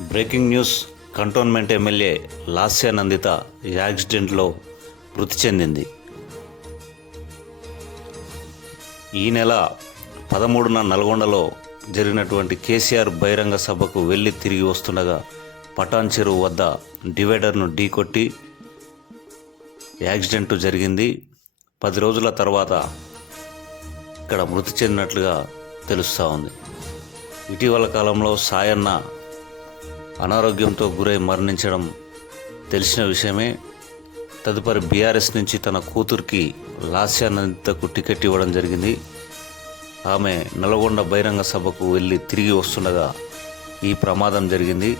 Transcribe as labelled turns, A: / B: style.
A: Breaking news cantonment MLA Lasya Nanditha యాక్సిడెంట్లో మృతి చెందింది. ఈ నెల పదమూడున నల్గొండలో జరిగినటువంటి కేసీఆర్ బహిరంగ సభకు వెళ్ళి తిరిగి వస్తుండగా పటాన్ చెరువు వద్ద డివైడర్ను ఢీకొట్టి యాక్సిడెంట్ జరిగింది. పది రోజుల తర్వాత ఇక్కడ మృతి చెందినట్లుగా తెలుస్తూ ఉంది. ఇటీవల కాలంలో సాయన్న అనారోగ్యంతో గురై మరణించడం తెలిసిన విషయమే. తదుపరి బీఆర్ఎస్ నుంచి తన కూతురికి లాస్యానందితకు టికెట్ ఇవ్వడం జరిగింది. ఆమె నల్గొండ బహిరంగ సభకు వెళ్ళి తిరిగి వస్తుండగా ఈ ప్రమాదం జరిగింది.